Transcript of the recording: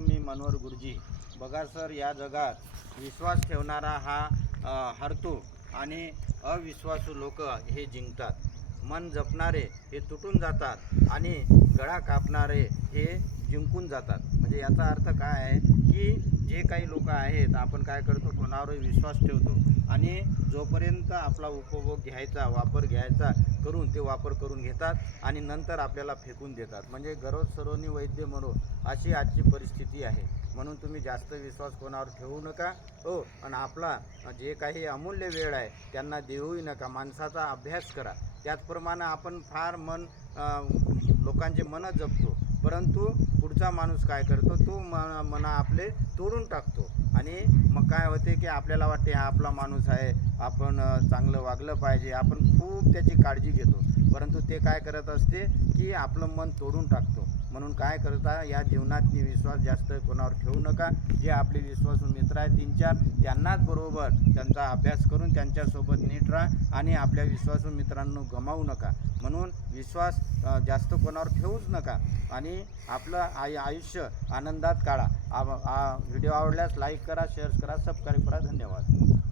मी मनोहर गुरुजी. बघा सर, या जगात विश्वास ठेवणारा हा हरतो आणि अविश्वासू लोक हे जिंकतात. मन जपणारे हे तुटून जातात आणि गळा कापणारे हे जिंकून जातात. म्हणजे याचा अर्थ काय आहे की जे काही लोक आहेत, आपण काय करतो, कोणावर विश्वास ठेवतो आणि जोपर्यंत आपला उपभोग घ्यायचा, वापर घ्यायचा करून ते वापर करून घेतात आणि नंतर आपल्याला फेकून देतात. म्हणजे गरज सरोनी वैद्य म्हणो, अशी आजची परिस्थिती आहे. म्हणून तुम्ही जास्त विश्वास कोणावर ठेवू नका हो. आणि आपला जे काही अमूल्य वेळ आहे त्यांना देऊही नका. माणसाचा अभ्यास करा. त्याचप्रमाणे आपण फार लोकांचे मन जपतो, परंतु पुढचा माणूस काय करतो, तो मन आपले तोडून टाकतो. आणि मग काय होते की आपल्याला वाटते हा आपला माणूस आहे, आपण चांगलं वागलं पाहिजे, आपण खूप त्याची काळजी घेतो, परंतु ते काय करत असते की आपलं मन तोडून टाकतो. म्हणून काय करता, या जीवनात विश्वास जास्त कोणावर ठेवू नका. जे आपले विश्वासू मित्र आहेत 3-4, त्यांनाच बरोबर त्यांचा अभ्यास करून त्यांच्यासोबत नीट राहा आणि आपल्या विश्वासू मित्रांना गमावू नका. म्हणून विश्वास जास्त कोणावर ठेवूच नका आणि आपलं आयुष्य आनंदात काढा. व्हिडिओ आवडल्यास लाईक करा, शेअर करा, सबस्क्राईब करा. धन्यवाद.